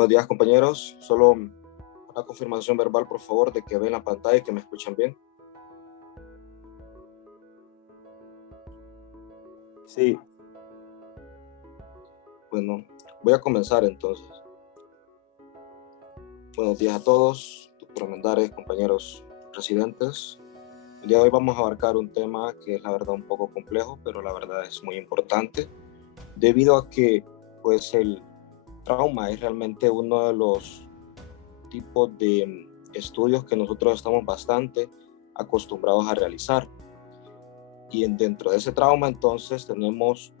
Buenos días, compañeros. Solo una confirmación verbal, por favor, de que ven la pantalla y que me escuchan bien. Sí. Bueno, voy a comenzar entonces. Buenos días a todos, doctor Mendares, compañeros residentes. El día de hoy vamos a abarcar un tema que es la verdad un poco complejo, pero la verdad es muy importante, debido a que pues el trauma es realmente uno de los tipos de estudios que nosotros estamos bastante acostumbrados a realizar. Y dentro de ese trauma entonces tenemos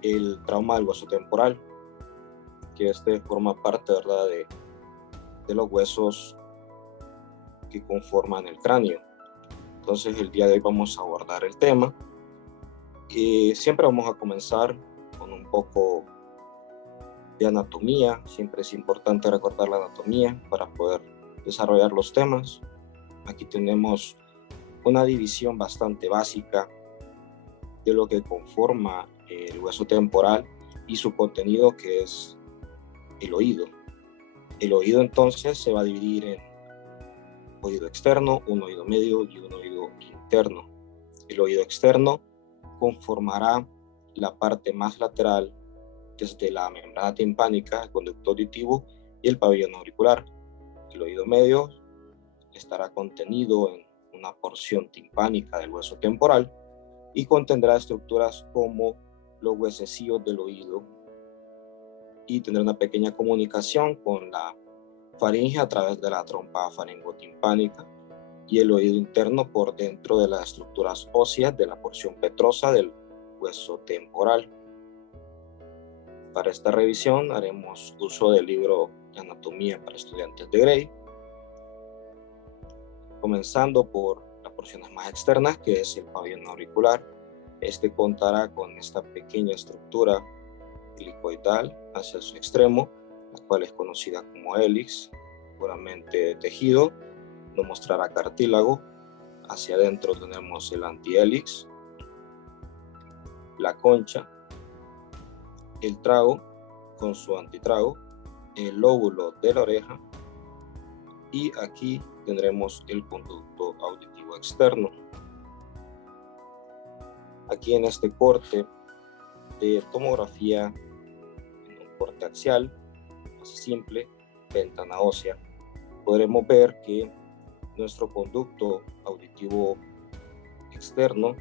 el trauma del hueso temporal, que forma parte, ¿verdad?, de los huesos que conforman el cráneo. Entonces el día de hoy vamos a abordar el tema y siempre vamos a comenzar con un poco de anatomía. Siempre es importante recordar la anatomía para poder desarrollar los temas. Aquí tenemos una división bastante básica de lo que conforma el hueso temporal y su contenido, que es el oído. El oído entonces se va a dividir en oído externo, un oído medio y un oído interno. El oído externo conformará la parte más lateral desde la membrana timpánica, el conducto auditivo y el pabellón auricular. El oído medio estará contenido en una porción timpánica del hueso temporal y contendrá estructuras como los huesecillos del oído y tendrá una pequeña comunicación con la faringe a través de la trompa faringotimpánica y el oído interno por dentro de las estructuras óseas de la porción petrosa del hueso temporal. Para esta revisión haremos uso del libro de Anatomía para Estudiantes de Grey, comenzando por las porciones más externas, que es el pabellón auricular. Este contará con esta pequeña estructura helicoidal hacia su extremo, la cual es conocida como hélix, puramente de tejido, no mostrará cartílago. Hacia adentro tenemos el antihélix, la concha, el trago con su antitrago, el lóbulo de la oreja, y aquí tendremos el conducto auditivo externo. Aquí en este corte de tomografía, en un corte axial, así simple, ventana ósea, podremos ver que nuestro conducto auditivo externo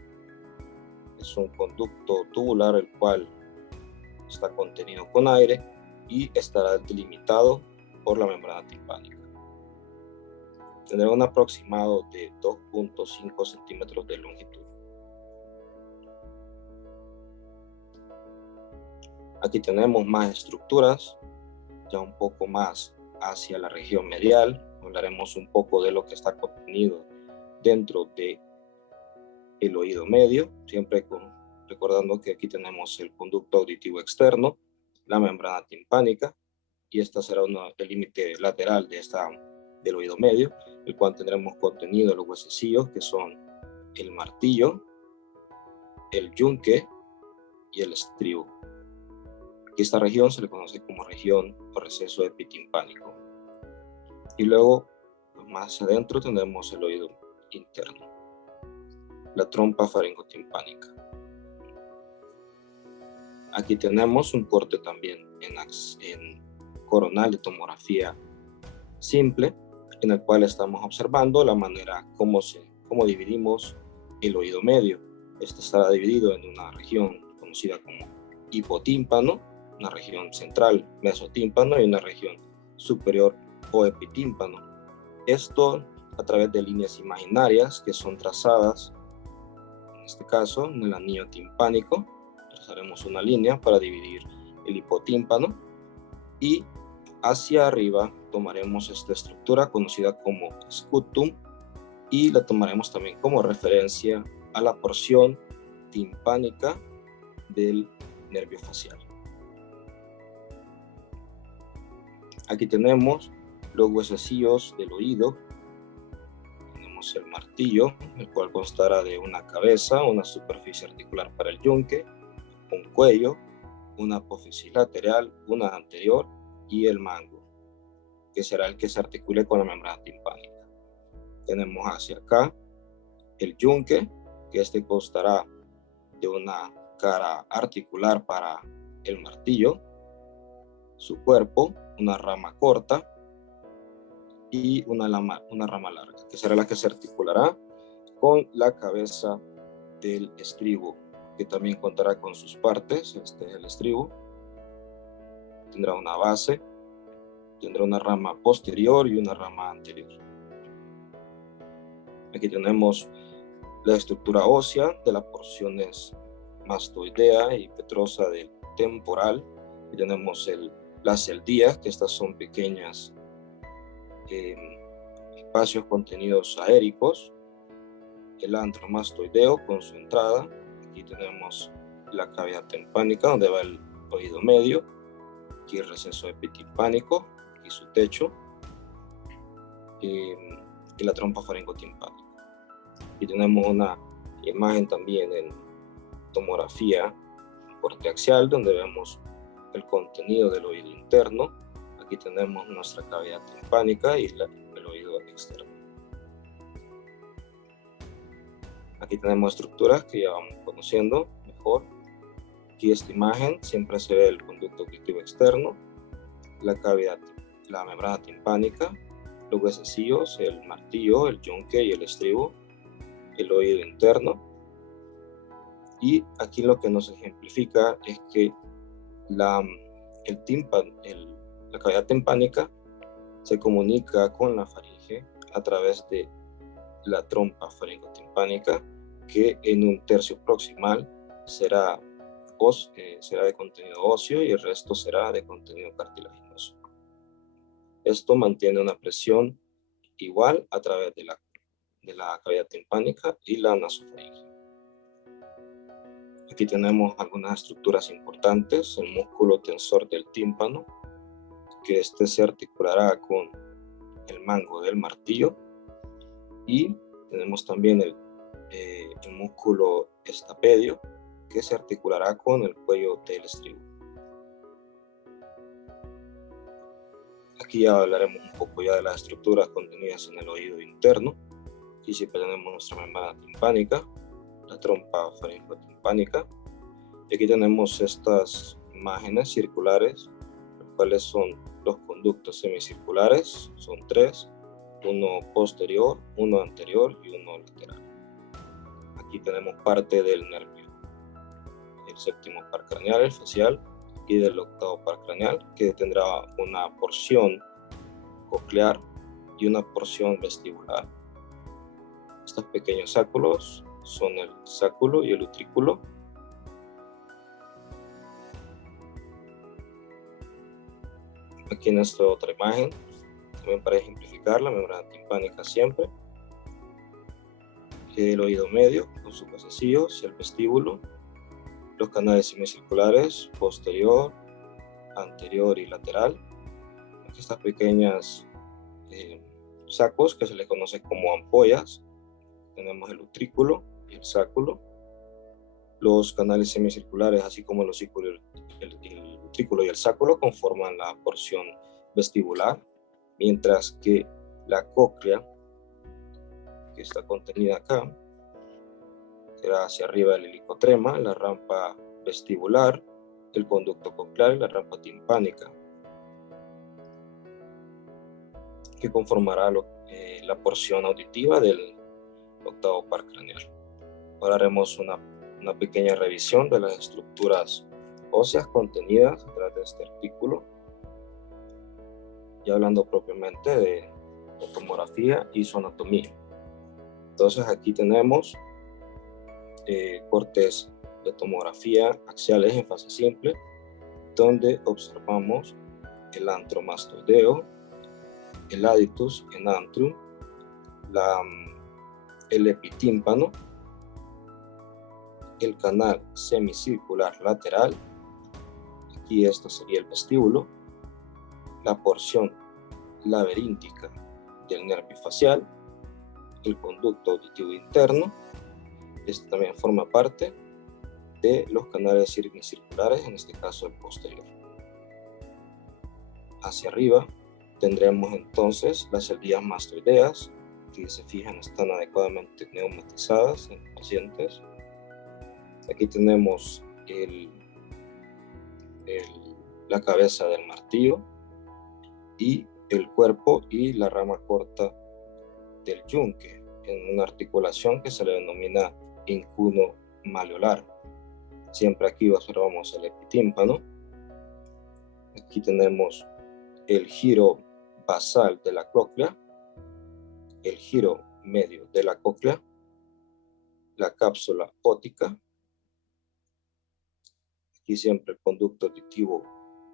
es un conducto tubular, el cual está contenido con aire y estará delimitado por la membrana timpánica. Tendrá un aproximado de 2.5 centímetros de longitud. Aquí tenemos más estructuras, ya un poco más hacia la región medial. Hablaremos un poco de lo que está contenido dentro de el oído medio, siempre recordando que aquí tenemos el conducto auditivo externo, la membrana timpánica, y esta será el límite lateral del oído medio, el cual tendremos contenido los huesecillos, que son el martillo, el yunque y el estribo. Aquí esta región se le conoce como región o receso epitimpánico. Y luego, más adentro, tendremos el oído interno, la trompa faringotimpánica. Aquí tenemos un corte también en coronal de tomografía simple, en el cual estamos observando la manera como dividimos el oído medio. Este estará dividido en una región conocida como hipotímpano, una región central mesotímpano y una región superior o epitímpano. Esto a través de líneas imaginarias que son trazadas, en este caso en el anillo timpánico. Trazaremos una línea para dividir el hipotímpano y hacia arriba tomaremos esta estructura conocida como scutum y la tomaremos también como referencia a la porción timpánica del nervio facial. Aquí tenemos los huesecillos del oído. Tenemos el martillo, el cual constará de una cabeza, una superficie articular para el yunque, un cuello, una apófisis lateral, una anterior y el mango. que será el que se articule con la membrana timpánica. Tenemos hacia acá el yunque, que este constará de una cara articular para el martillo, su cuerpo, una rama corta y una rama larga, que será la que se articulará con la cabeza del estribo, que también contará con sus partes. Este es el estribo. Tendrá una base, tendrá una rama posterior y una rama anterior. Aquí tenemos la estructura ósea de las porciones mastoidea y petrosa del temporal. Y tenemos las celdías, que estas son pequeñas espacios contenidos aéricos. El antro mastoideo con su entrada. Aquí tenemos la cavidad timpánica, donde va el oído medio. Aquí el receso epitimpánico, aquí su techo. Y la trompa faringotimpánica. Aquí tenemos una imagen también en tomografía corteaxial, donde vemos el contenido del oído interno. Aquí tenemos nuestra cavidad timpánica y el oído externo. Aquí tenemos estructuras que ya vamos conociendo mejor. Aquí esta imagen siempre se ve el conducto auditivo externo, la cavidad, la membrana timpánica, los huesecillos, el martillo, el yunque y el estribo, el oído interno. Y aquí lo que nos ejemplifica es que la cavidad timpánica se comunica con la faringe a través de la trompa faringotimpánica, que en un tercio proximal será de contenido óseo y el resto será de contenido cartilaginoso. Esto mantiene una presión igual a través de la cavidad timpánica y la nasofaringe. Aquí tenemos algunas estructuras importantes: el músculo tensor del tímpano, que este se articulará con el mango del martillo, y tenemos también el músculo estapedio, que se articulará con el cuello del estribo. Aquí ya hablaremos un poco ya de las estructuras contenidas en el oído interno. Aquí siempre tenemos nuestra membrana timpánica, la trompa faringotimpánica, y aquí tenemos estas imágenes circulares, los cuales son los conductos semicirculares. Son tres: uno posterior, uno anterior y uno lateral. Aquí tenemos parte del nervio, el séptimo par craneal, el facial, y del octavo par craneal, que tendrá una porción coclear y una porción vestibular. Estos pequeños sáculos son el sáculo y el utrículo. Aquí en esta otra imagen, también para ejemplificar la membrana timpánica siempre, el oído medio con sus huesecillos, el vestíbulo, los canales semicirculares posterior, anterior y lateral. Aquí estas pequeñas sacos que se les conoce como ampollas. Tenemos el utrículo y el sáculo. Los canales semicirculares, así como el utrículo y el sáculo, conforman la porción vestibular, mientras que la cóclea, que está contenida acá, será hacia arriba del helicotrema, la rampa vestibular, el conducto coclear y la rampa timpánica, que conformará la porción auditiva del octavo par craneal. Ahora haremos una pequeña revisión de las estructuras óseas contenidas a través de este artículo, ya hablando propiamente de tomografía y su anatomía. Entonces aquí tenemos cortes de tomografía axiales en fase simple, donde observamos el antro mastoideo, el aditus enantium, el epitímpano, el canal semicircular lateral. Aquí esto sería el vestíbulo, la porción laberíntica del nervio facial, el conducto auditivo interno. Este también forma parte de los canales semicirculares, en este caso el posterior. Hacia arriba Tendremos entonces las celdillas mastoideas, que se fijan están adecuadamente neumatizadas en pacientes. Aquí tenemos la cabeza del martillo y el cuerpo y la rama corta del yunque en una articulación que se le denomina incuno maleolar. Siempre aquí observamos el epitímpano. Aquí tenemos el giro basal de la cóclea, el giro medio de la cóclea, la cápsula óptica. Aquí siempre el conducto auditivo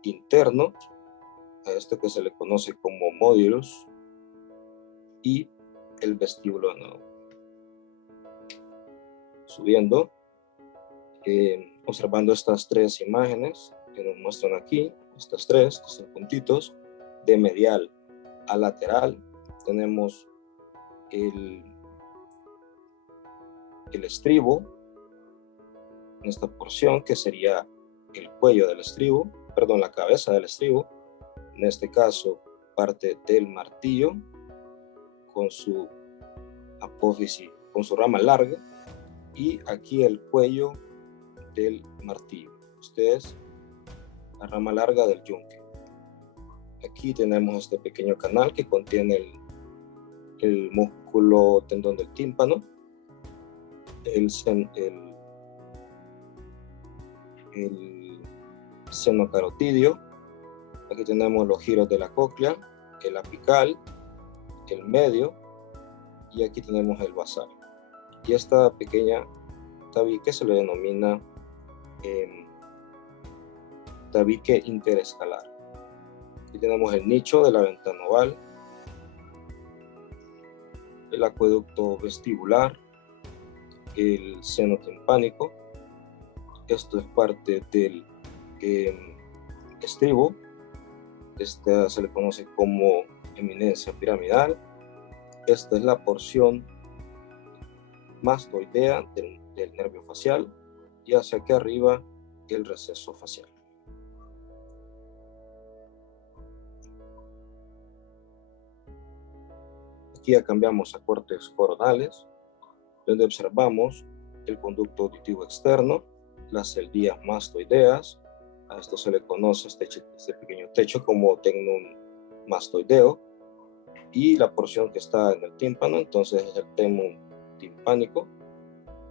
interno, a este que se le conoce como modulus, y el vestíbulo de nuevo. Subiendo, observando estas tres imágenes que nos muestran aquí, estas tres puntitos, de medial a lateral, tenemos el estribo, en esta porción que sería el cuello del estribo, perdón, la cabeza del estribo, en este caso parte del martillo con su apófisis, con su rama larga, y aquí el cuello del martillo. Esta es la rama larga del yunque. Aquí tenemos este pequeño canal que contiene el músculo tendón del tímpano, el seno carotidio. Aquí tenemos los giros de la cóclea, el apical, el medio, y aquí tenemos el basal. Y esta pequeña tabique se le denomina tabique interescalar. Aquí tenemos el nicho de la ventana oval, el acueducto vestibular, el seno timpánico. Esto es parte del estribo. Esta se le conoce como eminencia piramidal. Esta es la porción mastoidea del nervio facial, y hacia aquí arriba el receso facial. Aquí ya cambiamos a cortes coronales, donde observamos el conducto auditivo externo, las celdillas mastoideas. A esto se le conoce este pequeño techo como tecnum mastoideo, y la porción que está en el tímpano, entonces es el temum timpánico.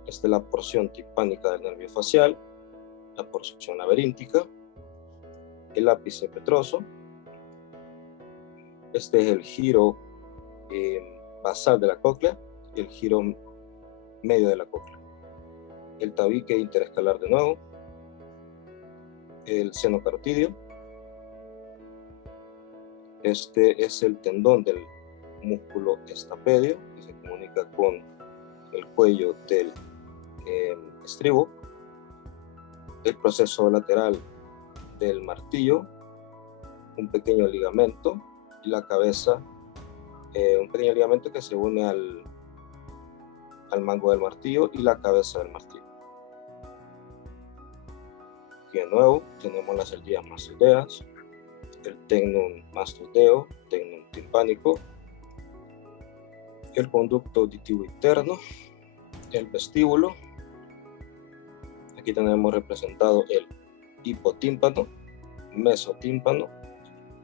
Esta es la porción timpánica del nervio facial, la porción laberíntica, el ápice petroso. Este es el giro basal de la cóclea y el giro medio de la cóclea. El tabique interescalar de nuevo, el seno carotidio. Este es el tendón del músculo estapedio que se comunica con el cuello del estribo. El proceso lateral del martillo, un pequeño ligamento, y la cabeza, un pequeño ligamento que se une al mango del martillo y la cabeza del martillo. Aquí de nuevo tenemos las celdillas mastoideas, el tecnum mastoideo, tecnum timpánico, el conducto auditivo interno, el vestíbulo. Aquí tenemos representado el hipotímpano, mesotímpano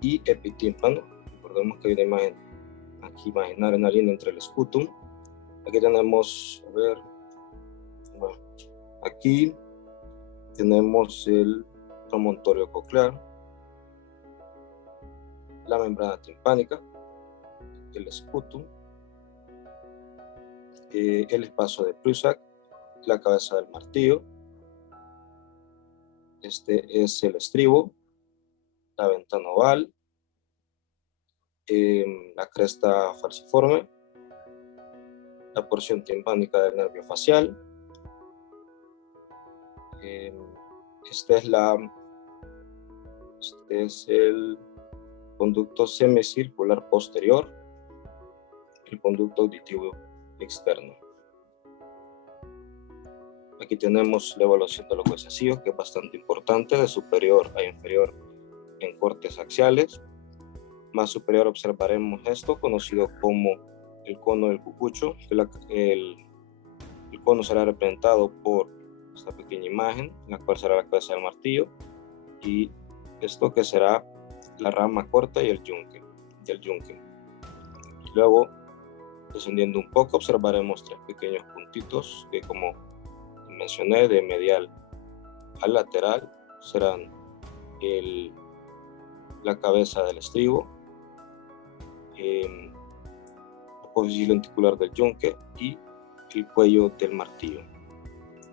y epitímpano. Recordemos que hay una imagen aquí imaginaria, una línea entre el scutum. Aquí tenemos, a ver, bueno, aquí tenemos el promontorio coclear, la membrana timpánica, el scutum, el espacio de Prusak, la cabeza del martillo. Este es el estribo, la ventana oval, la cresta falciforme, la porción timpánica del nervio facial. Este es el conducto semicircular posterior, el conducto auditivo externo. Aquí tenemos la evaluación de los huesecillos, que es bastante importante, de superior a inferior en cortes axiales, más superior observaremos esto, conocido como el cono del cucucho. El cono será representado por esta pequeña imagen, la cual será la cabeza del martillo, y esto que será la rama corta y el yunque. Luego, descendiendo un poco, observaremos 3 pequeños puntitos que, como mencioné, de medial al lateral serán la cabeza del estribo, la posición lenticular del yunque y el cuello del martillo.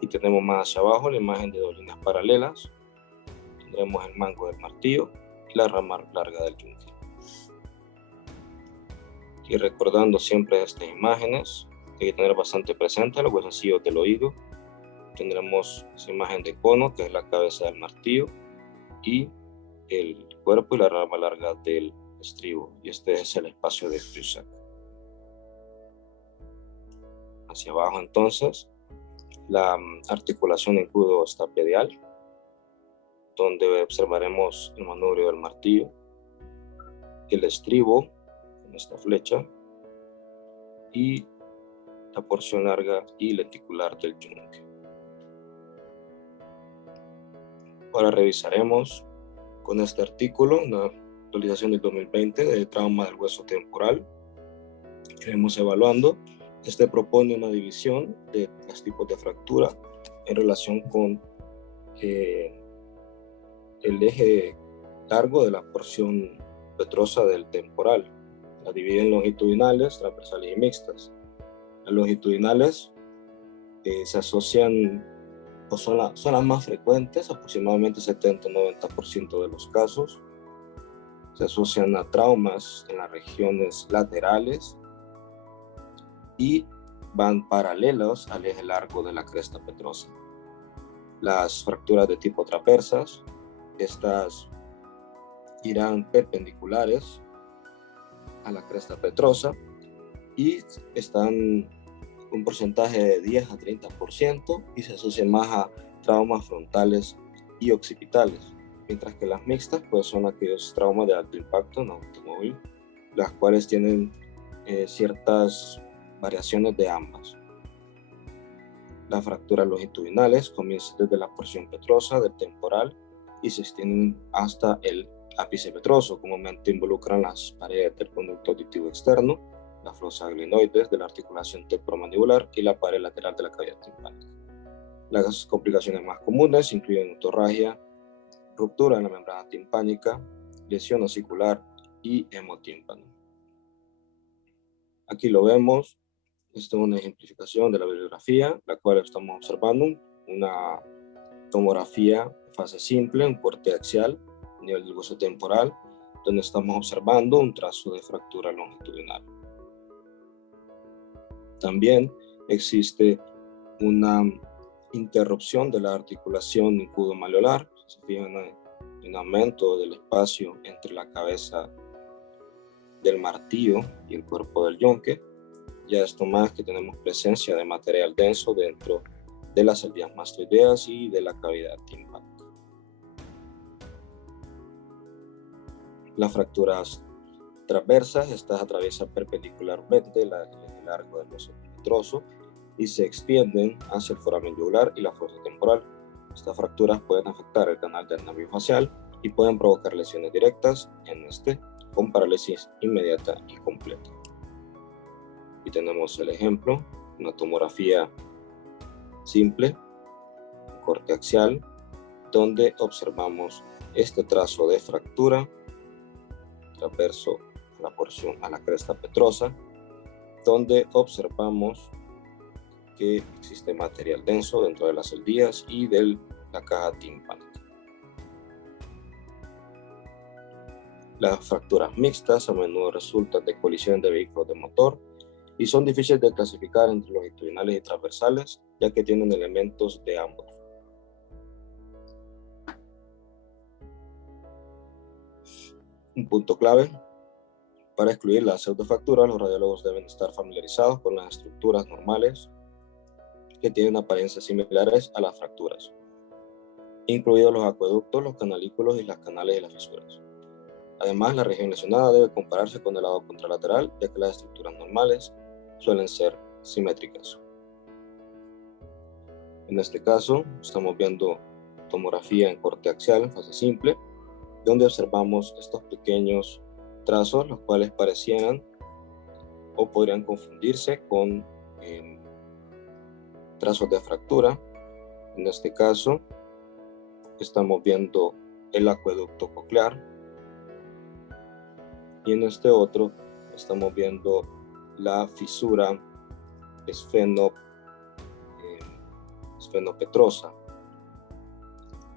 Y tenemos más hacia abajo la imagen de 2 líneas paralelas. Tendremos el mango del martillo y la rama larga del yunque. Y recordando siempre estas imágenes, hay que tener bastante presente los huesecillos del oído. Tendremos esa imagen de cono, que es la cabeza del martillo, y el cuerpo y la rama larga del estribo. Y este es el espacio de Prusak. Hacia abajo, entonces, la articulación en crudo-stapedial, donde observaremos el manubrio del martillo, el estribo, con esta flecha, y la porción larga y lenticular del yunque. Ahora revisaremos con este artículo, una actualización del 2020 de trauma del hueso temporal. Iremos evaluando. Este propone una división de los tipos de fractura en relación con el eje largo de la porción petrosa del temporal. La divide en longitudinales, transversales y mixtas. Las longitudinales se asocian o son las más frecuentes, aproximadamente 70-90% de los casos. Se asocian a traumas en las regiones laterales y van paralelos al eje largo de la cresta petrosa. Las fracturas de tipo transversas, estas irán perpendiculares a la cresta petrosa y están un porcentaje de 10-30% y se asocian más a traumas frontales y occipitales, mientras que las mixtas pues son aquellos traumas de alto impacto en automóvil, las cuales tienen ciertas variaciones de ambas. Las fracturas longitudinales comienzan desde la porción petrosa del temporal y se extienden hasta el ápice petroso. Comúnmente involucran las paredes del conducto auditivo externo, las fosas glenoides de la articulación temporomandibular y la pared lateral de la cavidad timpánica. Las complicaciones más comunes incluyen otorragia, ruptura en la membrana timpánica, lesión osicular y hemotímpano. Aquí lo vemos. Esta es una ejemplificación de la bibliografía, la cual estamos observando una tomografía de fase simple, un corte axial a nivel del hueso temporal, donde estamos observando un trazo de fractura longitudinal. También existe una interrupción de la articulación incudo-malleolar. Se fijan en un aumento del espacio entre la cabeza del martillo y el cuerpo del yunque. Ya esto más que tenemos presencia de material denso dentro de las albías mastoideas y de la cavidad timpánica. Las fracturas transversas, estas atraviesan perpendicularmente el eje largo del hueso petroso y se extienden hacia el foramen yugular y la fosa temporal. Estas fracturas pueden afectar el canal del nervio facial y pueden provocar lesiones directas en este, con parálisis inmediata y completa. Y tenemos el ejemplo, una tomografía simple, corte axial, donde observamos este trazo de fractura transverso a la porción, a la cresta petrosa, donde observamos que existe material denso dentro de las eldías y de la caja timpánica. Las fracturas mixtas a menudo resultan de colisión de vehículos de motor y son difíciles de clasificar entre longitudinales y transversales, ya que tienen elementos de ambos. Un punto clave: para excluir las pseudofracturas, los radiólogos deben estar familiarizados con las estructuras normales que tienen apariencias similares a las fracturas, incluidos los acueductos, los canalículos y las canales de las fisuras. Además, la región lesionada debe compararse con el lado contralateral, ya que las estructuras normales suelen ser simétricas. En este caso, estamos viendo tomografía en corte axial en fase simple, donde observamos estos pequeños trazos, los cuales parecieran o podrían confundirse con trazos de fractura. En este caso, estamos viendo el acueducto coclear, y en este otro estamos viendo la fisura esfenopetrosa,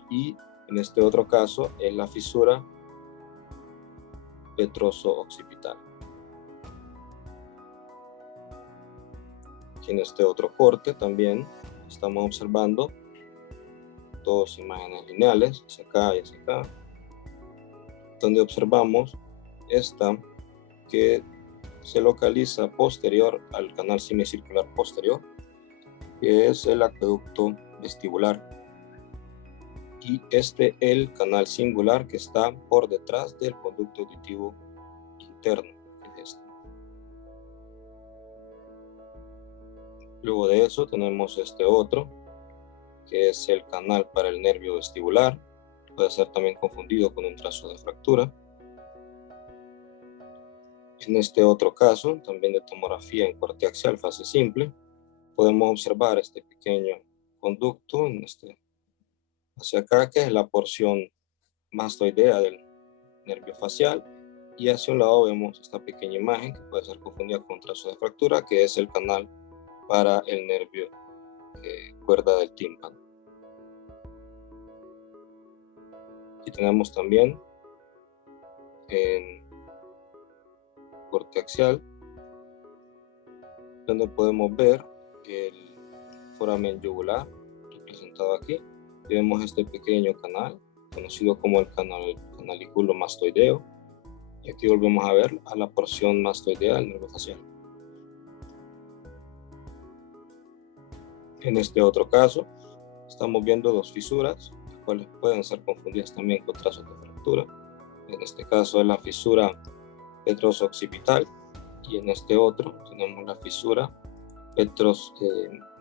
y en este otro caso es la fisura petroso-occipital. Y en este otro corte también estamos observando dos imágenes lineales, hacia acá y hacia acá, donde observamos esta que se localiza posterior al canal semicircular posterior, que es el acueducto vestibular, y el canal singular que está por detrás del conducto auditivo interno, que es este. Luego de eso tenemos este otro, que es el canal para el nervio vestibular, puede ser también confundido con un trazo de fractura. En este otro caso, también de tomografía en corte axial fase simple, podemos observar este pequeño conducto hacia acá, que es la porción mastoidea del nervio facial, y hacia un lado vemos esta pequeña imagen que puede ser confundida con un trazo de fractura, que es el canal para el nervio cuerda del tímpano. Y tenemos también en corte axial, donde podemos ver el foramen yugular representado aquí, y vemos este pequeño canal conocido como el canalículo mastoideo, y aquí volvemos a ver a la porción mastoidea del nervio facial. En este otro caso estamos viendo dos fisuras, las cuales pueden ser confundidas también con trazos de fractura. En este caso es la fisura petroso-occipital, y en este otro tenemos la fisura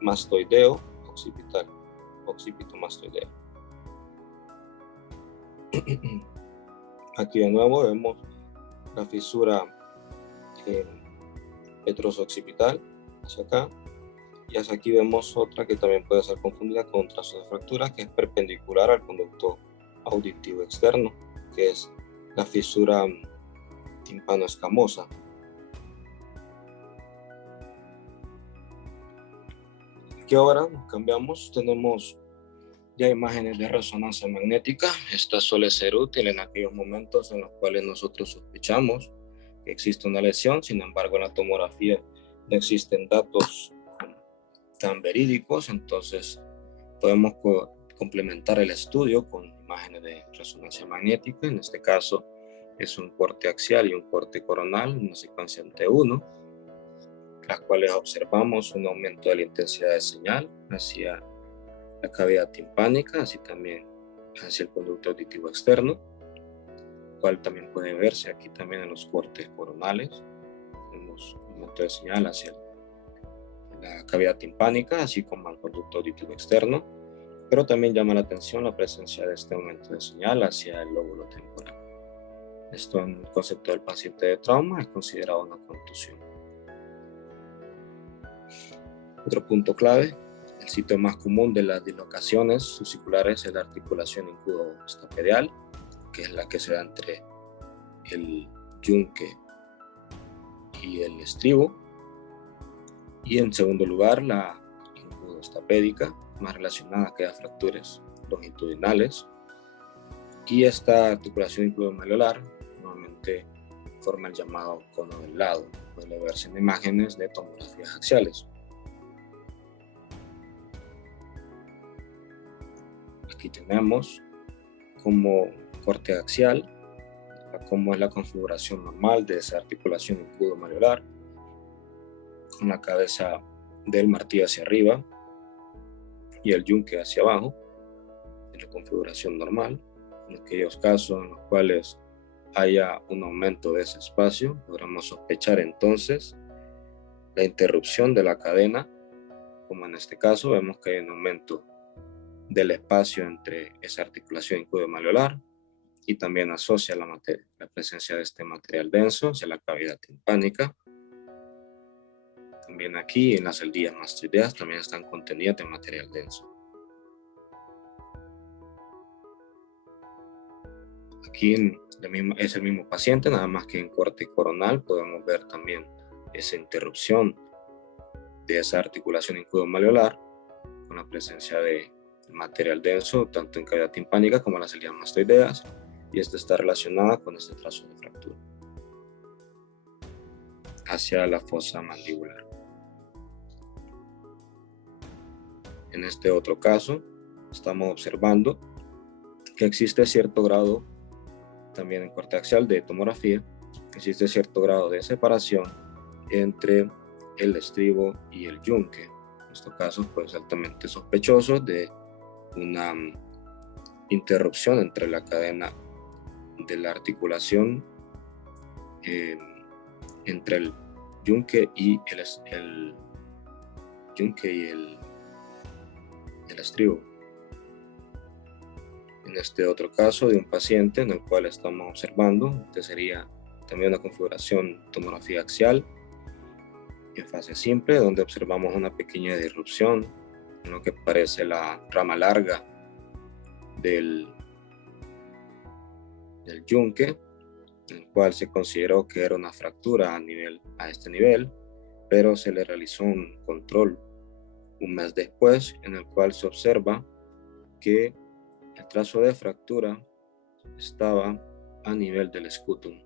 mastoideo occipital, occipito-mastoideo. Aquí de nuevo vemos la fisura petroso-occipital hacia acá, y hacia aquí vemos otra que también puede ser confundida con un trazo de fractura, que es perpendicular al conducto auditivo externo, que es la fisura timpano-escamosa. Aquí ahora cambiamos, tenemos ya imágenes de resonancia magnética. Esta suele ser útil en aquellos momentos en los cuales nosotros sospechamos que existe una lesión. Sin embargo, en la tomografía no existen datos tan verídicos, entonces podemos complementar el estudio con imágenes de resonancia magnética. En este caso es un corte axial y un corte coronal, una secuencia en T1, las cuales observamos un aumento de la intensidad de señal hacia la cavidad timpánica, así también hacia el conducto auditivo externo, cual también puede verse aquí también en los cortes coronales. Tenemos un aumento de señal hacia la cavidad timpánica, así como el conducto auditivo externo, pero también llama la atención la presencia de este aumento de señal hacia el lóbulo temporal. Esto en el concepto del paciente de trauma es considerado una contusión. Otro punto clave, el sitio más común de las dislocaciones subsiculares es la articulación incudo-estapedial, que es la que se da entre el yunque y el estribo. Y en segundo lugar, la incudo-estapédica, más relacionada a aquellas fracturas longitudinales. Y esta articulación incudo-malleolar normalmente forma el llamado cono del lado, puede verse en imágenes de tomografías axiales. Aquí tenemos como corte axial cómo es la configuración normal de esa articulación incudo-malleolar, con la cabeza del martillo hacia arriba y el yunque hacia abajo, en la configuración normal. En aquellos casos en los cuales haya un aumento de ese espacio, logramos sospechar entonces la interrupción de la cadena, como en este caso vemos que hay un aumento del espacio entre esa articulación incúbeo-malleolar y también asocia la presencia de este material denso hacia la cavidad timpánica. También aquí en las celdillas mastoideas también están contenidas de material denso. Aquí es el mismo paciente, nada más que en corte coronal podemos ver también esa interrupción de esa articulación incúbeo-malleolar con la presencia de material denso tanto en cavidad timpánica como en las celdillas mastoideas, y esta está relacionada con este trazo de fractura hacia la fosa mandibular. En este otro caso estamos observando que existe cierto grado también en corte axial de tomografía, existe cierto grado de separación entre el estribo y el yunque. En estos casos pues altamente sospechosos de una interrupción entre la cadena de la articulación entre el yunque y el estribo. En este otro caso de un paciente en el cual estamos observando, este sería también una configuración tomografía axial en fase simple, donde observamos una pequeña disrupción en lo que parece la rama larga del yunque, en el cual se consideró que era una fractura a este nivel, pero se le realizó un control un mes después, en el cual se observa que el trazo de fractura estaba a nivel del escutum.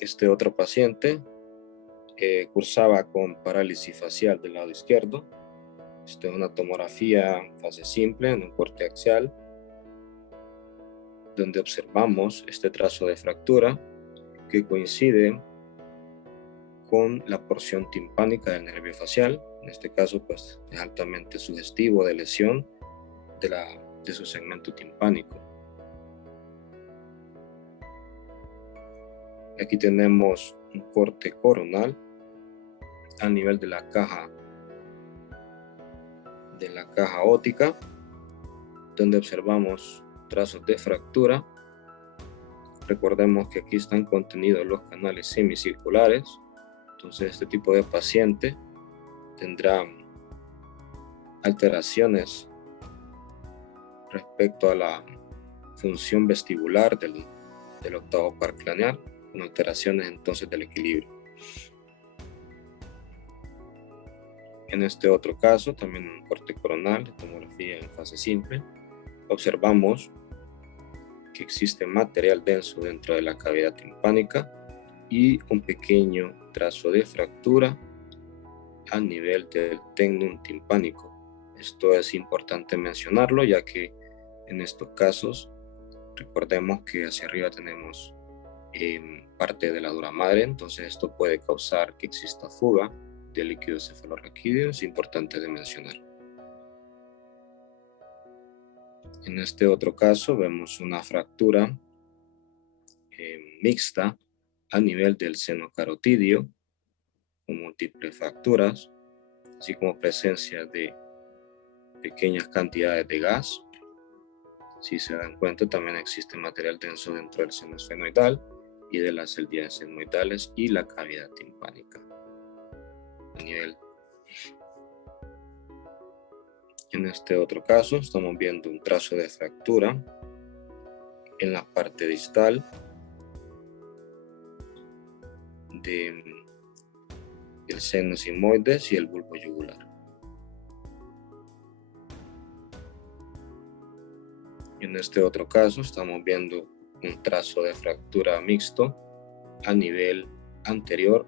Este otro paciente cursaba con parálisis facial del lado izquierdo. Esta es una tomografía en fase simple en un corte axial, donde observamos este trazo de fractura que coincide con la porción timpánica del nervio facial. En este caso pues es altamente sugestivo de lesión de su segmento timpánico. Aquí tenemos un corte coronal a nivel de la caja óptica, donde observamos trazos de fractura. Recordemos que aquí están contenidos los canales semicirculares, entonces este tipo de paciente tendrá alteraciones respecto a la función vestibular del octavo par craneal, con alteraciones entonces del equilibrio. En este otro caso, también un corte coronal de tomografía en fase simple, observamos que existe material denso dentro de la cavidad timpánica y un pequeño trazo de fractura a nivel del tendón timpánico. Esto es importante mencionarlo, ya que en estos casos recordemos que hacia arriba tenemos parte de la dura madre, entonces esto puede causar que exista fuga de líquido cefalorraquídeo, es importante de mencionar. En este otro caso vemos una fractura mixta a nivel del seno carotidio, con múltiples fracturas, así como presencia de pequeñas cantidades de gas. Si se dan cuenta, también existe material denso dentro del seno esfenoidal y de las celdillas esfenoidales y la cavidad timpánica. En este otro caso estamos viendo un trazo de fractura en la parte distal del seno sigmoides y el bulbo yugular. En este otro caso estamos viendo un trazo de fractura mixto a nivel anterior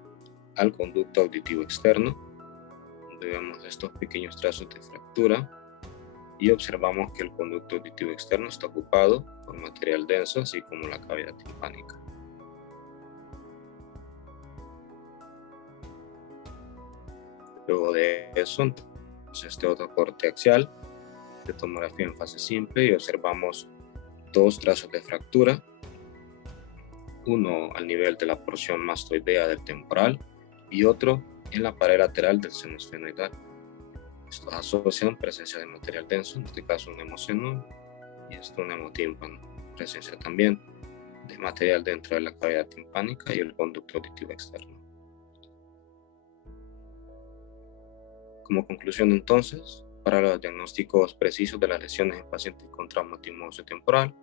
al conducto auditivo externo, donde vemos estos pequeños trazos de fractura y observamos que el conducto auditivo externo está ocupado por material denso, así como la cavidad timpánica. Luego de eso, entonces, este otro corte axial de tomografía en fase simple y observamos dos trazos de fractura, uno al nivel de la porción mastoidea del temporal y otro en la pared lateral del seno esfenoidal. Estos asocian presencia de material denso, en este caso un hemoseno y esto un hemotímpano, presencia también de material dentro de la cavidad timpánica y el conducto auditivo externo. Como conclusión entonces, para los diagnósticos precisos de las lesiones en pacientes con trauma temporal,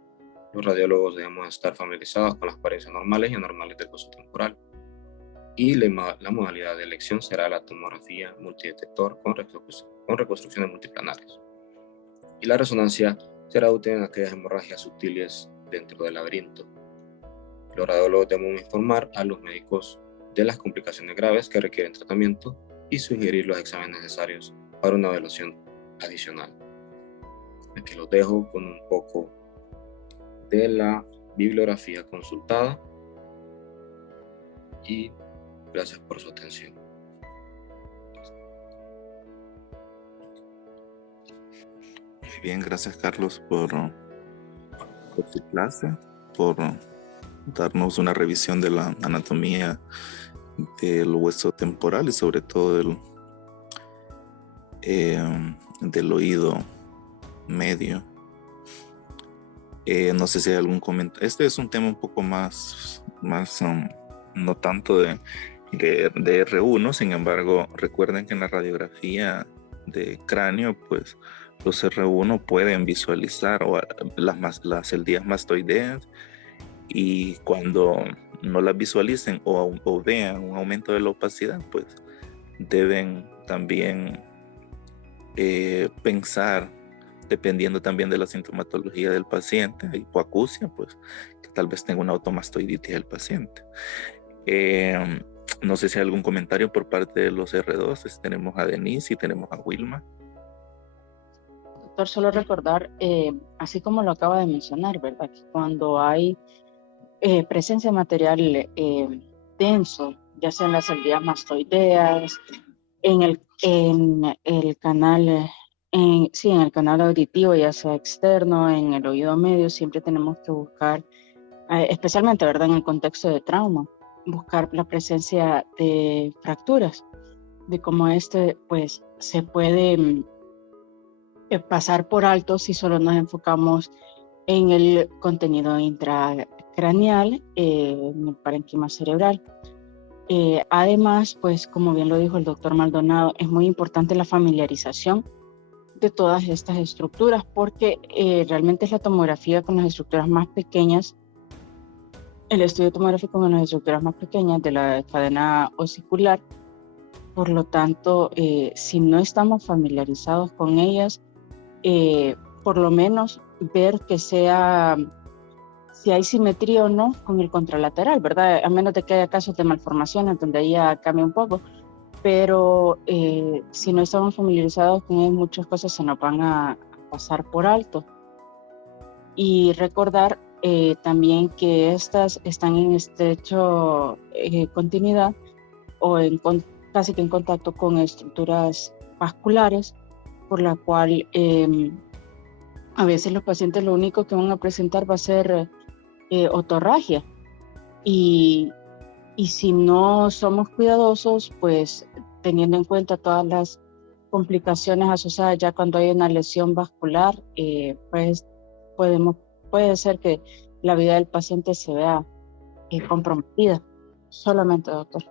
los radiólogos debemos estar familiarizados con las apariencias normales y anormales del hueso temporal. Y la modalidad de elección será la tomografía multidetector con reconstrucciones multiplanares. Y la resonancia será útil en aquellas hemorragias sutiles dentro del laberinto. Los radiólogos debemos informar a los médicos de las complicaciones graves que requieren tratamiento y sugerir los exámenes necesarios para una evaluación adicional. Aquí los dejo con un poco de la bibliografía consultada y gracias por su atención. Muy bien, gracias Carlos por su clase, por darnos una revisión de la anatomía del hueso temporal y sobre todo del oído medio. No sé si hay algún comentario. Este es un tema un poco más no tanto de R1, sin embargo, recuerden que en la radiografía de cráneo, pues los R1 pueden visualizar las celdillas mastoideas, y cuando no las visualicen o vean un aumento de la opacidad, pues deben también pensar, dependiendo también de la sintomatología del paciente, hipoacusia, pues que tal vez tenga una automastoiditis del paciente. No sé si hay algún comentario por parte de los R2. Tenemos a Denise y tenemos a Wilma. Doctor, solo recordar, así como lo acaba de mencionar, ¿verdad? Que cuando hay presencia de material denso, ya sea en las celdillas mastoideas, en el canal, en el canal auditivo, ya sea externo, en el oído medio, siempre tenemos que buscar, especialmente, ¿verdad? En el contexto de trauma, buscar la presencia de fracturas, de cómo pues, se puede pasar por alto si solo nos enfocamos en el contenido intracraneal, en el parénquima cerebral. Además, pues como bien lo dijo el doctor Maldonado, es muy importante la familiarización de todas estas estructuras, porque realmente es la tomografía con las estructuras más pequeñas, el estudio tomográfico con las estructuras más pequeñas de la cadena osicular. Por lo tanto, si no estamos familiarizados con ellas, por lo menos ver que sea, si hay simetría o no con el contralateral, ¿verdad? A menos de que haya casos de malformaciones donde ahí ya cambia un poco, pero si no estamos familiarizados con ellas, muchas cosas se nos van a pasar por alto. Y recordar también que estas están en estrecho continuidad o casi que en contacto con estructuras vasculares, por la cual a veces los pacientes lo único que van a presentar va a ser otorragia. Y si no somos cuidadosos, pues teniendo en cuenta todas las complicaciones asociadas ya cuando hay una lesión vascular, pues puede ser que la vida del paciente se vea comprometida. Solamente, doctor.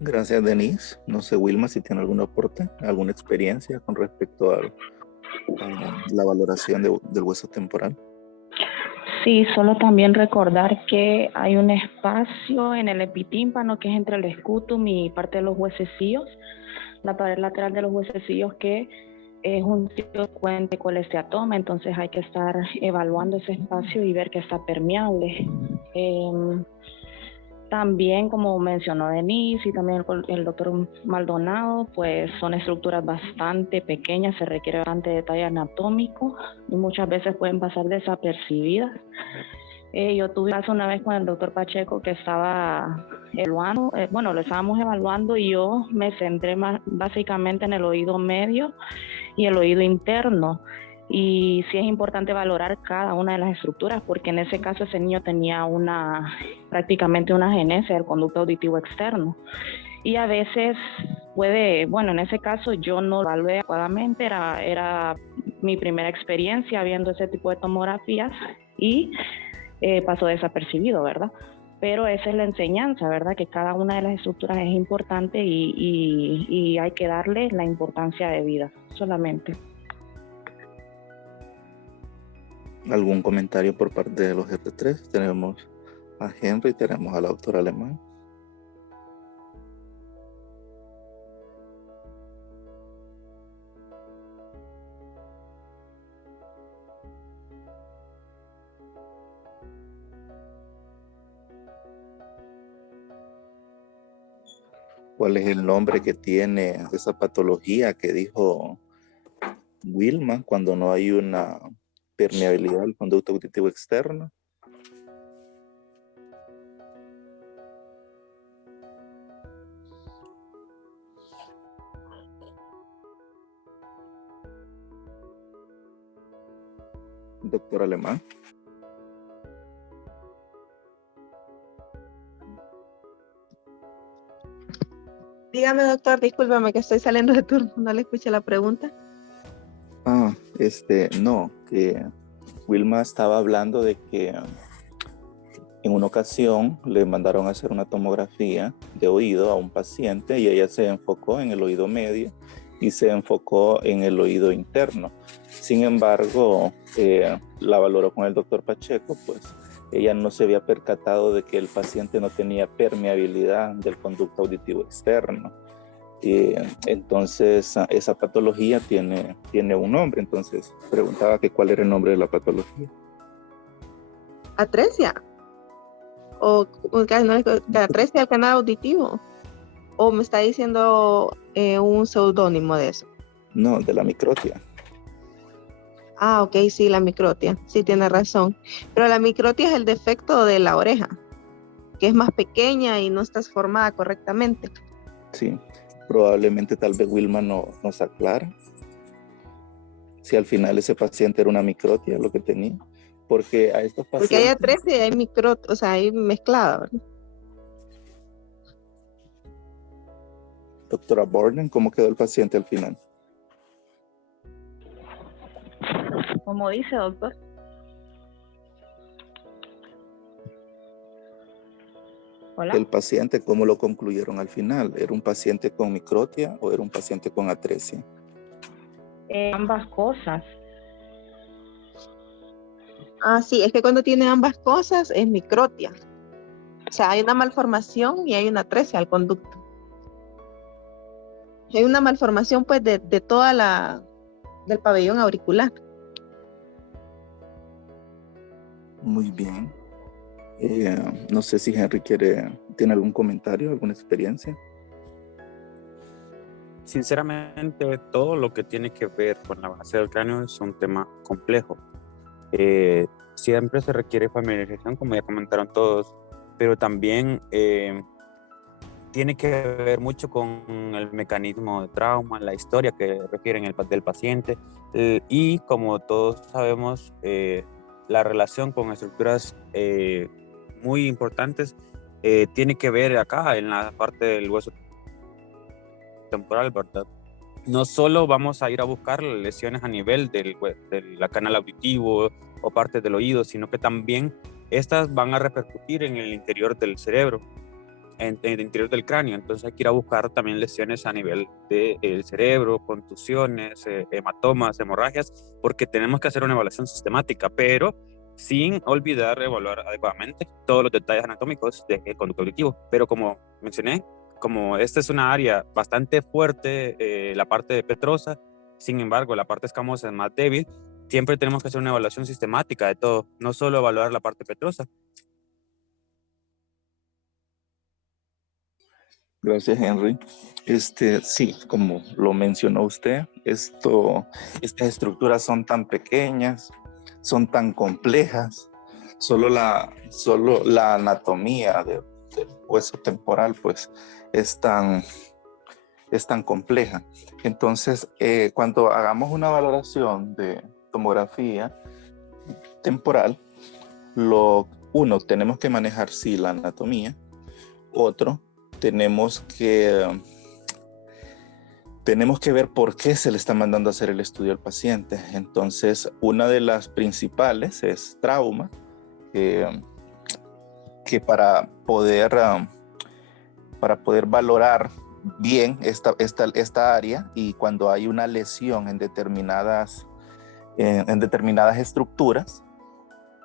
Gracias, Denise. No sé, Wilma, si tiene algún aporte, alguna experiencia con respecto a la valoración del hueso temporal. Sí, solo también recordar que hay un espacio en el epitímpano que es entre el escutum y parte de los huesecillos, la pared lateral de los huesecillos, que es un sitio frecuente colesteatoma, entonces hay que estar evaluando ese espacio y ver que está permeable. También, como mencionó Denise y también el doctor Maldonado, pues son estructuras bastante pequeñas, se requiere bastante detalle anatómico y muchas veces pueden pasar desapercibidas. Yo tuve caso una vez con el doctor Pacheco que estaba evaluando, lo estábamos evaluando y yo me centré básicamente en el oído medio y el oído interno. Y sí es importante valorar cada una de las estructuras, porque en ese caso ese niño tenía prácticamente una agenesia del conducto auditivo externo. Y a veces en ese caso yo no lo evalué adecuadamente, era mi primera experiencia viendo ese tipo de tomografías y pasó desapercibido, ¿verdad? Pero esa es la enseñanza, ¿verdad? Que cada una de las estructuras es importante y hay que darle la importancia debida solamente. ¿Algún comentario por parte de los GT3? Tenemos a Henry, tenemos a la doctora Alemán. ¿Cuál es el nombre que tiene esa patología que dijo Wilma cuando no hay una permeabilidad del conducto auditivo externo? Doctor Alemán. Dígame, doctor, discúlpame que estoy saliendo de turno, no le escuché la pregunta. No, que Wilma estaba hablando de que en una ocasión le mandaron a hacer una tomografía de oído a un paciente y ella se enfocó en el oído medio y se enfocó en el oído interno. Sin embargo, la valoró con el doctor Pacheco, pues ella no se había percatado de que el paciente no tenía permeabilidad del conducto auditivo externo. Entonces, esa patología tiene un nombre. Entonces, preguntaba que cuál era el nombre de la patología. ¿Atresia? ¿O atresia del canal auditivo? ¿O me está diciendo un seudónimo de eso? No, de la microtia. Ah, ok, sí, la microtia. Sí, tiene razón. Pero la microtia es el defecto de la oreja, que es más pequeña y no está formada correctamente. Sí, probablemente tal vez Wilma nos aclara si al final ese paciente era una microtia lo que tenía. Porque a estos pacientes... Porque hay atresia y hay microtia, o sea, hay mezclada, ¿verdad? Doctora Borden, ¿cómo quedó el paciente al final? ¿Cómo dice, doctor? Hola. El paciente, ¿cómo lo concluyeron al final? ¿Era un paciente con microtia o era un paciente con atresia? Ambas cosas. Ah, sí, es que cuando tiene ambas cosas es microtia. O sea, hay una malformación y hay una atresia al conducto. Hay una malformación, pues, de toda del pabellón auricular. Muy bien. No sé si Henry tiene algún comentario, alguna experiencia. Sinceramente, todo lo que tiene que ver con la base del cráneo es un tema complejo. Siempre se requiere familiarización, como ya comentaron todos, pero también tiene que ver mucho con el mecanismo de trauma, la historia que refieren del paciente y, como todos sabemos, la relación con estructuras muy importantes tiene que ver acá en la parte del hueso temporal, ¿verdad? No solo vamos a ir a buscar lesiones a nivel del canal auditivo o partes del oído, sino que también estas van a repercutir en el interior del cerebro, en el interior del cráneo. Entonces hay que ir a buscar también lesiones a nivel del cerebro, contusiones, hematomas, hemorragias, porque tenemos que hacer una evaluación sistemática, pero sin olvidar evaluar adecuadamente todos los detalles anatómicos del conducto auditivo. Pero como mencioné, como esta es una área bastante fuerte, la parte petrosa, sin embargo, la parte escamosa es más débil, siempre tenemos que hacer una evaluación sistemática de todo, no solo evaluar la parte petrosa. Gracias, Henry. Sí, como lo mencionó usted, estas estructuras son tan pequeñas, son tan complejas, solo la anatomía del hueso temporal, pues, es tan es tan compleja. Entonces, cuando hagamos una valoración de tomografía temporal, tenemos que manejar sí la anatomía. Otro, tenemos que ver por qué se le está mandando a hacer el estudio al paciente. Entonces, una de las principales es trauma, que para poder valorar bien esta área, y cuando hay una lesión en determinadas estructuras,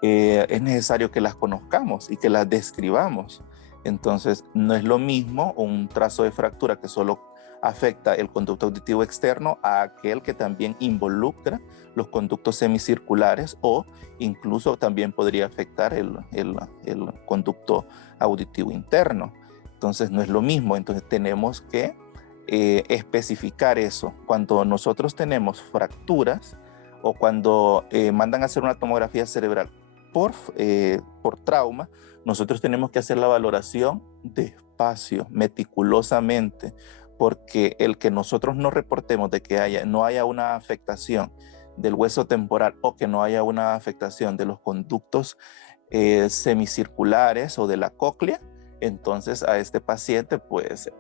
es necesario que las conozcamos y que las describamos. Entonces, no es lo mismo un trazo de fractura que solo afecta el conducto auditivo externo a aquel que también involucra los conductos semicirculares, o incluso también podría afectar el conducto auditivo interno. Entonces, no es lo mismo. Entonces, tenemos que especificar eso. Cuando nosotros tenemos fracturas o cuando mandan a hacer una tomografía cerebral por trauma, nosotros tenemos que hacer la valoración despacio, meticulosamente, porque el que nosotros no reportemos de que no haya una afectación del hueso temporal, o que no haya una afectación de los conductos semicirculares o de la cóclea, entonces a este paciente pues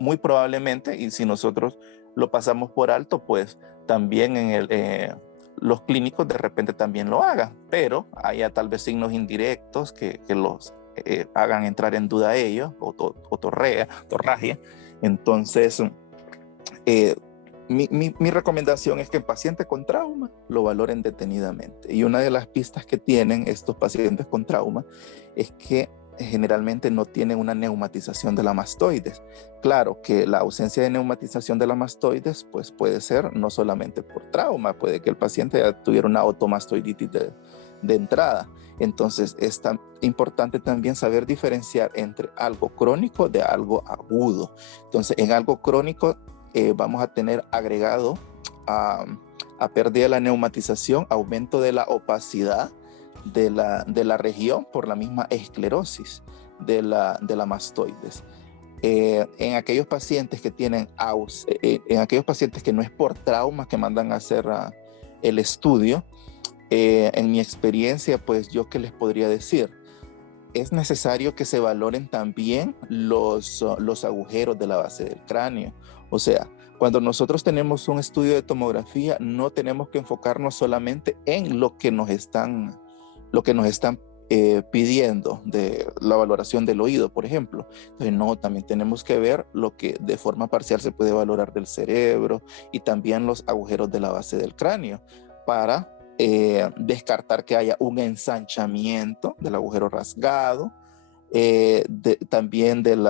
muy probablemente, y si nosotros lo pasamos por alto, pues también los clínicos de repente también lo hagan, pero haya tal vez signos indirectos que los hagan entrar en duda a ellos, o torragia. Entonces, mi recomendación es que el paciente con trauma lo valoren detenidamente. Y una de las pistas que tienen estos pacientes con trauma es que generalmente no tienen una neumatización de la mastoides. Claro que la ausencia de neumatización de la mastoides pues puede ser no solamente por trauma, puede que el paciente ya tuviera una otomastoiditis de entrada. Entonces es importante también saber diferenciar entre algo crónico de algo agudo. Entonces, en algo crónico vamos a tener agregado a pérdida de la neumatización, aumento de la opacidad de la región por la misma esclerosis de la mastoides. En aquellos pacientes que en aquellos pacientes que no es por trauma que mandan a hacer el estudio, en mi experiencia, pues yo qué les podría decir, es necesario que se valoren también los agujeros de la base del cráneo. O sea, cuando nosotros tenemos un estudio de tomografía, no tenemos que enfocarnos solamente en lo que nos están pidiendo de la valoración del oído, por ejemplo. Entonces, no, también tenemos que ver lo que de forma parcial se puede valorar del cerebro, y también los agujeros de la base del cráneo, para descartar que haya un ensanchamiento del agujero rasgado, también del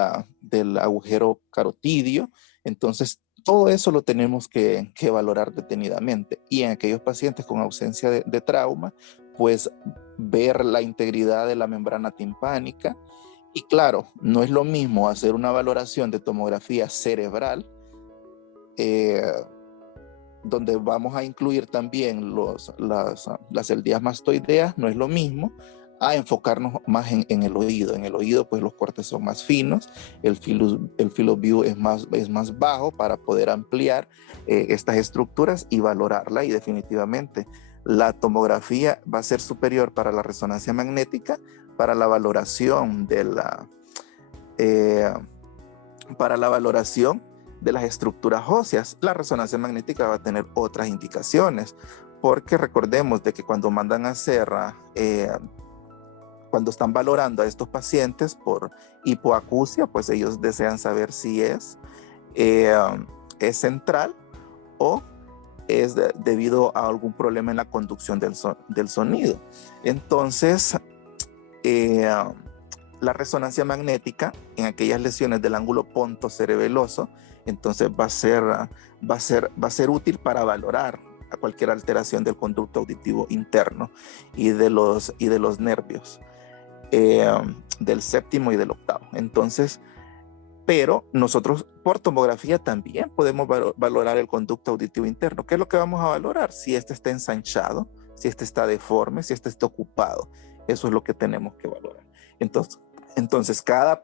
agujero carotidio. Entonces, todo eso lo tenemos que valorar detenidamente. Y en aquellos pacientes con ausencia de trauma, pues ver la integridad de la membrana timpánica. Y claro, no es lo mismo hacer una valoración de tomografía cerebral, donde vamos a incluir también las celdillas mastoideas, no es lo mismo a enfocarnos más en el oído. En el oído, pues los cortes son más finos, el field of view es más bajo para poder ampliar estas estructuras y valorarla. Y definitivamente la tomografía va a ser superior para la resonancia magnética, para la valoración de las estructuras óseas. La resonancia magnética va a tener otras indicaciones, porque recordemos de que cuando mandan a hacer, cuando están valorando a estos pacientes por hipoacusia, pues ellos desean saber si es central o es debido a algún problema en la conducción del sonido. Entonces, la resonancia magnética en aquellas lesiones del ángulo pontocerebeloso, entonces va a ser útil para valorar a cualquier alteración del conducto auditivo interno y de los nervios del séptimo y del octavo. Entonces, pero nosotros por tomografía también podemos valorar el conducto auditivo interno. ¿Qué es lo que vamos a valorar? Si este está ensanchado, si este está deforme, si este está ocupado. Eso es lo que tenemos que valorar. Entonces, Entonces, cada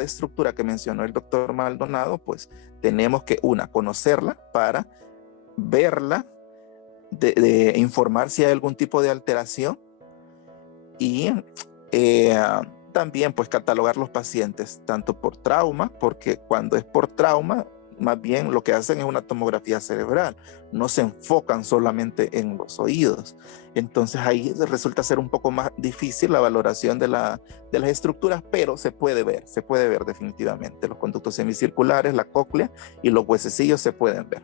estructura que mencionó el doctor Maldonado, pues tenemos que, conocerla para verla, de informar si hay algún tipo de alteración y también pues catalogar los pacientes, tanto por trauma, porque cuando es por trauma, más bien lo que hacen es una tomografía cerebral, no se enfocan solamente en los oídos. Entonces ahí resulta ser un poco más difícil la valoración de las estructuras, pero se puede ver definitivamente. Los conductos semicirculares, la cóclea y los huesecillos se pueden ver.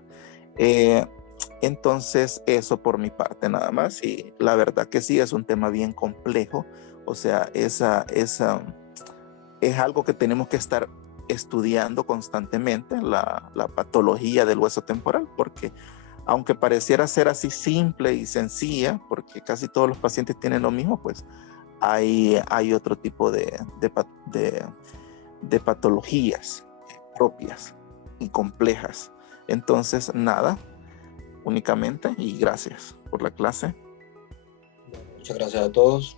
Entonces eso por mi parte nada más, y la verdad que sí es un tema bien complejo, o sea, es algo que tenemos que estar estudiando constantemente, la patología del hueso temporal, porque aunque pareciera ser así simple y sencilla, porque casi todos los pacientes tienen lo mismo, pues hay otro tipo de patologías propias y complejas. Entonces, nada, únicamente, y gracias por la clase. Muchas gracias a todos.